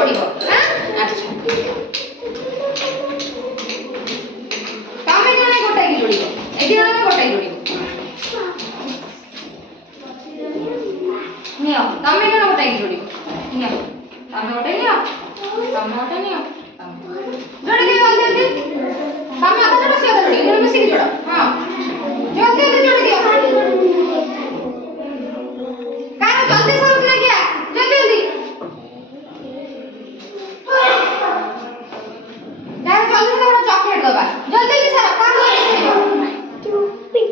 जोड़िबो हां अच्छा तमे जने गोटाई की जोड़िबो एठी जने गोटाई जोड़िबो नियो तमे जने गोटाई की जोड़िबो नियो तमे गोटाई नियो तमे गोटाई नियो जोड़ी दियो जल्दी तमे आधा जोड़ो से आधा जोड़ी दोनों मिसी की जोड़ो हां जल्दी जल्दी जोड़ी दियो कारो जल्दी सरो दिया क्या जल्दी जल्दी कारो जल्दी से बड़ा चॉकलेट दबा जल्दी जल्दी सरो कारो जल्दी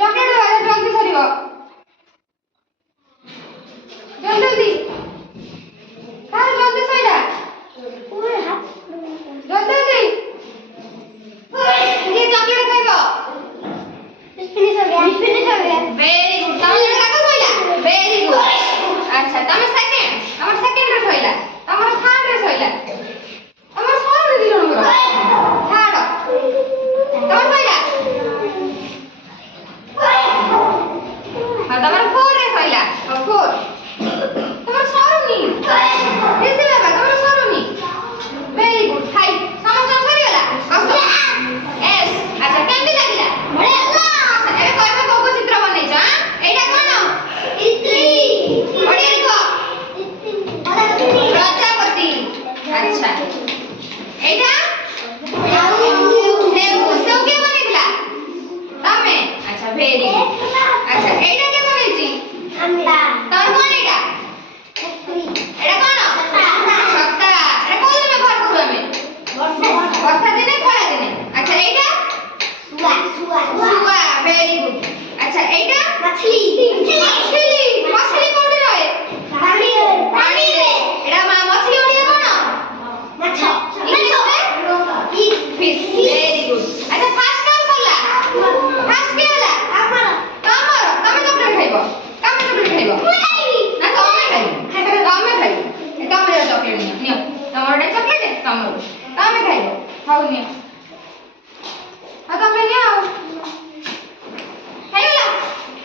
चॉकलेट दबा जल्दी सरियो जल्दी जल्दी कारो जल्दी सइडा जल्दी जल्दी ये चॉकलेट खाइबो फिनिश हो गया वेरी गुड तमे काको सइला वेरी गुड अच्छा तमे सेकंड हमर सेकंड रे सइला तमर थर्ड रे सइला हमर सर रे दिलो नंबर थर्ड तमर सइला हां तमर फोर रे सइला फोर तमर सर नी बेसी बाबा तमर सर नी वेरी गुड हाई समझ सरियला बस एस अच्छा केमती लागिला बढिया अच्छा ए कहबो को चित्र बनै छ एटा कोन इत्री बढिया लिखो प्रजापति अच्छा एटा सेव के बनै दिला तमे अच्छा वेरी गुड अच्छा एटा के बनै छी हमरा तोर कोन एटा एटा कोन सत्ता एटा कोन में घर को में वर्षा दिने खरा दिने अच्छा एटा सुआ वेरी गुड अच्छा एटा मछली कोठी रहे पानी रे एटा मछली ओडिया कोन माछ फिश वेरी गुड अच्छा फास्ट काम सरला फास्ट के हला तमे चॉकलेट खाइबो ना तमे खाइबो तमे चॉकलेट नियो तमर चॉकलेट तमे खाइबो खाओ नियो आ तमे नियो हेला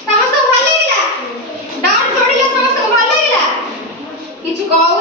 समस्त भल लागला डाउन छोड़िला समस्त भल लागला किछ कहू